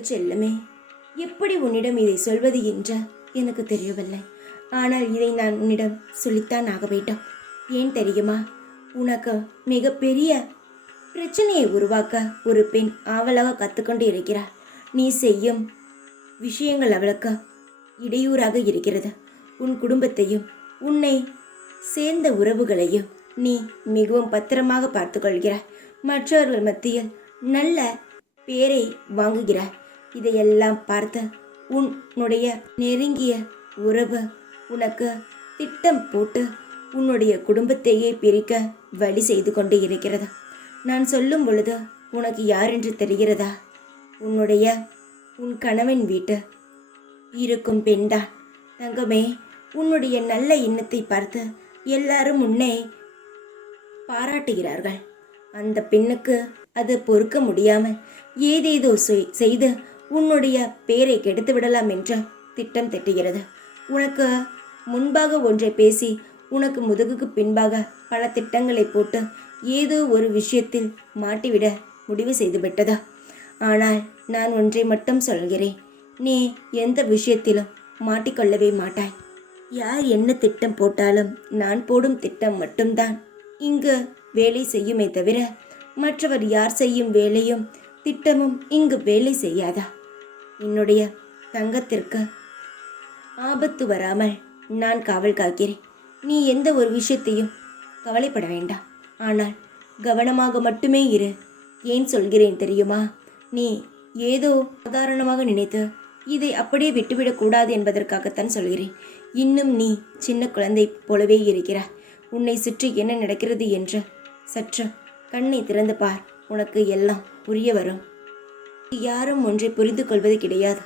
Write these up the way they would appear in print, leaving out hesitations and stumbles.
செல்லமே, எப்படி உன்னிடம் இதை சொல்வது என்று எனக்கு தெரியவில்லை. ஆனால் இதை நான் உன்னிடம் சொல்லித்தான் ஆக வேண்டும். ஏன் தெரியுமா? உனக்கு மிகப்பெரிய பிரச்சனையை உருவாக்க ஒரு பெண் ஆவலாக கற்றுக்கொண்டு இருக்கிறார். நீ செய்யும் விஷயங்கள் அவளுக்கு இடையூறாக இருக்கிறது. உன் குடும்பத்தையும் உன்னை சேர்ந்த உறவுகளையும் நீ மிகவும் பத்திரமாக பார்த்து கொள்கிறாய். மற்றவர்கள் மத்தியில் நல்ல பேரை வாங்குகிறாய். இதையெல்லாம் பார்த்து உன்னுடைய நெருங்கிய உறவு உனக்கு திட்டம் போட்டு உன்னுடைய குடும்பத்தையே பிரிக்க வழி செய்து கொண்டு இருக்கிறது. நான் சொல்லும் பொழுது உனக்கு யார் என்று தெரிகிறதா? உன் கணவன் வீட்டு இருக்கும் பெண்தான். தங்கமே, உன்னுடைய நல்ல எண்ணத்தை பார்த்து எல்லாரும் உன்னை பாராட்டுகிறார்கள். அந்த பெண்ணுக்கு அது பொறுக்க முடியாமல் ஏதேதோ செய்து உன்னுடைய பேரை கெடுத்து விடலாம் என்ற திட்டம் திட்டுகிறது. உனக்கு முன்பாக ஒன்றை பேசி உனக்கு முதுகுக்கு பின்பாக பல திட்டங்களை போட்டு ஏதோ ஒரு விஷயத்தில் மாட்டிவிட முடிவு செய்துவிட்டதா? ஆனால் நான் ஒன்றை மட்டும் சொல்கிறேன், நீ எந்த விஷயத்திலும் மாட்டிக்கொள்ளவே மாட்டாய். யார் என்ன திட்டம் போட்டாலும் நான் போடும் திட்டம் மட்டும்தான் இங்கு வேலை செய்யுமே தவிர மற்றவர் யார் செய்யும் வேலையும் திட்டமும் இங்கு வேலை செய்யாதா? என்னுடைய தங்கத்திற்கு ஆபத்து வராமல் நான் காவல் காக்கிறேன். நீ எந்த ஒரு விஷயத்தையும் கவலைப்பட வேண்டாம். ஆனால் கவனமாக மட்டுமே இரு. ஏன் சொல்கிறேன் தெரியுமா? நீ ஏதோ சாதாரணமாக நினைத்து இதை அப்படியே விட்டுவிடக்கூடாது என்பதற்காகத்தான் சொல்கிறேன். இன்னும் நீ சின்ன குழந்தை போலவே இருக்கிறாய். உன்னை சுற்றி என்ன நடக்கிறது என்று சற்று கண்ணை திறந்து பார். உனக்கு எல்லாம் புரிய வரும். யாரும் ஒன்றை புரிந்து கொள்வது கிடையாது.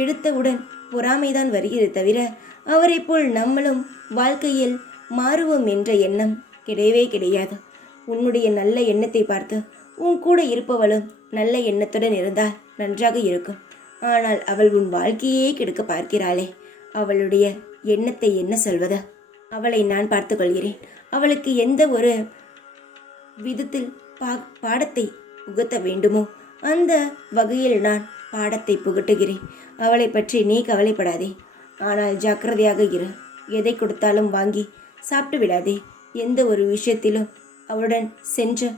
எடுத்தவுடன் பொறாமைதான் வருகிறது தவிர அவரை போல் நம்மளும் வாழ்க்கையில் மாறுவோம் என்ற எண்ணம் கிடையவே கிடையாது. உன்னுடைய நல்ல எண்ணத்தை பார்த்து உன் கூட இருப்பவளும் நல்ல எண்ணத்துடன் இருந்தால் நன்றாக இருக்கும். ஆனால் அவள் உன் வாழ்க்கையே கெடுக்க பார்க்கிறாளே, அவளுடைய எண்ணத்தை என்ன சொல்வது? அவளை நான் பார்த்து கொள்கிறேன். அவளுக்கு எந்த ஒரு விதத்தில் பாடத்தை புகுத்த வேண்டுமோ அந்த வகையில் நான் பாடத்தை புகட்டுகிறேன். அவளை பற்றி நீ கவலைப்படாதே. ஆனால் ஜாக்கிரதையாக இரு. எதை கொடுத்தாலும் வாங்கி சாப்பிட்டு விடாதே. எந்த ஒரு விஷயத்திலும் அவளுடன் சென்று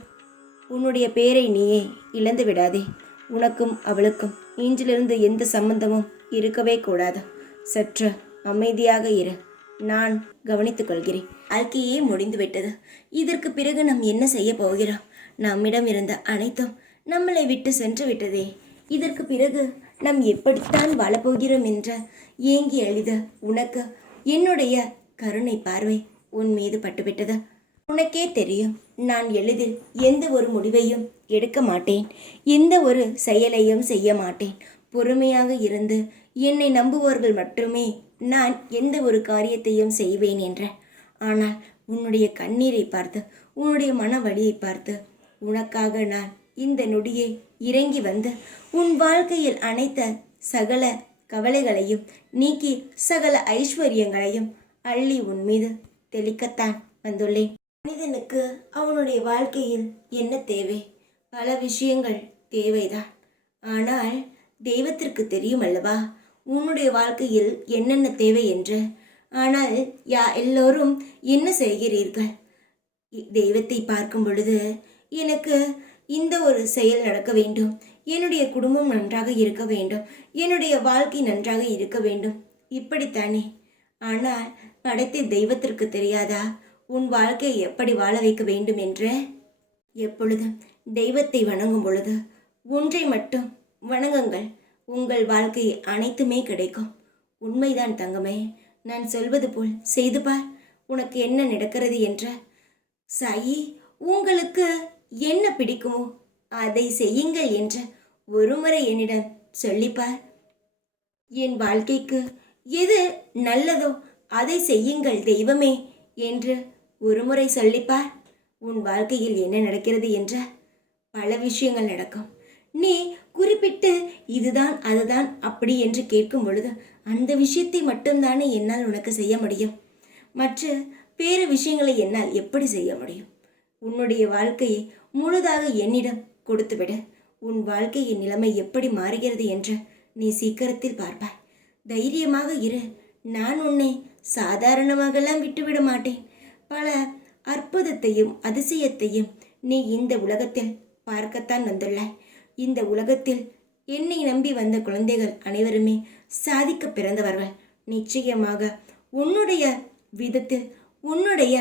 உன்னுடைய பேரை நீயே இழந்து விடாதே. உனக்கும் அவளுக்கும் இன்றிலிருந்து எந்த சம்பந்தமும் இருக்கவே கூடாது. சற்று அமைதியாக இரு. நான் கவனித்துக் கொள்கிறேன். வாழ்க்கையே முடிந்துவிட்டது. இதற்கு பிறகு நாம் என்ன செய்ய போகிறோம்? நம்மிடம் இருந்த அனைத்தும் நம்மளை விட்டு சென்று விட்டதே. இதற்கு பிறகு நாம் எப்படித்தான் வாழப்போகிறோம் என்ற ஏங்கி அழுத உனக்கு என்னுடைய கருணை பார்வை உன் மீது பட்டுவிட்டது. உனக்கே தெரியும், நான் எளிதில் எந்த ஒரு முடிவையும் எடுக்க மாட்டேன். எந்த ஒரு செயலையும் செய்ய மாட்டேன். பொறுமையாக இருந்து என்னை நம்புவோர்கள் மட்டுமே நான் எந்த ஒரு காரியத்தையும் செய்வேன் என்ற. ஆனால் உன்னுடைய கண்ணீரை பார்த்து உன்னுடைய மன வலியை பார்த்து உனக்காக நான் இந்த நொடியை இறங்கி வந்து உன் வாழ்க்கையில் அனைத்த சகல கவலைகளையும் நீக்கி சகல ஐஸ்வர்யங்களையும் அள்ளி உன் மீது தெளிக்கத்தான் வந்துள்ளேன். மனிதனுக்கு அவனுடைய வாழ்க்கையில் என்ன தேவை? பல விஷயங்கள் தேவைதான். ஆனால் தெய்வத்திற்கு தெரியும் அல்லவா உன்னுடைய வாழ்க்கையில் என்னென்ன தேவை என்று. ஆனால் எல்லோரும் என்ன செய்கிறீர்கள்? தெய்வத்தை பார்க்கும் பொழுது எனக்கு இந்த ஒரு செயல் நடக்க வேண்டும், என்னுடைய குடும்பம் நன்றாக இருக்க வேண்டும், என்னுடைய வாழ்க்கை நன்றாக இருக்க வேண்டும், இப்படித்தானே. ஆனால் படைத்த தெய்வத்திற்கு தெரியாதா உன் வாழ்க்கையை எப்படி வாழ வைக்க வேண்டும் என்று? எப்பொழுதும் தெய்வத்தை வணங்கும் பொழுது ஒன்றை மட்டும் வணங்குங்கள். உங்கள் வாழ்க்கை அனைத்துமே கிடைக்கும். உண்மைதான் தங்கமே. நான் சொல்வது போல் செய்து பார். உனக்கு என்ன நடக்கிறது என்ற. சாயி, உங்களுக்கு என்ன பிடிக்குமோ அதை செய்யுங்கள் என்று ஒருமுறை என்னிடம் சொல்லிப்பார். என் வாழ்க்கைக்கு எது நல்லதோ அதை செய்யுங்கள் தெய்வமே என்று ஒருமுறை சொல்லிப்பார். உன் வாழ்க்கையில் என்ன நடக்கிறது என்ற பல விஷயங்கள் நடக்கும். நீ குறிப்பிட்டு இதுதான் அதுதான் அப்படி என்று கேட்கும் பொழுது அந்த விஷயத்தை மட்டும்தானே என்னால் உனக்கு செய்ய முடியும். மற்ற வேறு விஷயங்களை என்னால் எப்படி செய்ய முடியும்? உன்னுடைய வாழ்க்கையை முழுதாக என்னிடம் கொடுத்துவிடு. உன் வாழ்க்கையின் நிலைமை எப்படி மாறுகிறது என்று நீ சீக்கிரத்தில் பார்ப்பாய். தைரியமாக இரு. நான் உன்னை சாதாரணமாகலாம் விட்டுவிட மாட்டேன். பல அற்புதத்தையும் அதிசயத்தையும் நீ இந்த உலகத்தில் பார்க்கத்தான் வந்துள்ளாய். இந்த உலகத்தில் என்னை நம்பி வந்த குழந்தைகள் அனைவருமே சாதிக்க பிறந்தவர்கள். நிச்சயமாக உன்னுடைய விதத்தில், உன்னுடைய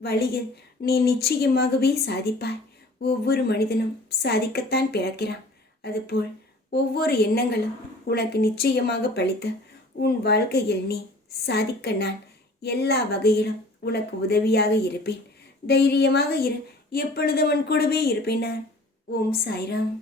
வழியில் நீ நிச்சயமாகவே சாதிப்பாய். ஒவ்வொரு மனிதனும் சாதிக்கத்தான் பிறக்கிறான். அதுபோல் ஒவ்வொரு எண்ணங்களும் உனக்கு நிச்சயமாக பழித்து உன் வாழ்க்கையில் நீ சாதிக்க நான் எல்லா வகையிலும் உனக்கு உதவியாக இருப்பேன். தைரியமாக இரு. எப்பொழுதும் உன் கூடவே இருப்பேன் நான். ஓம் சாய்ராம்.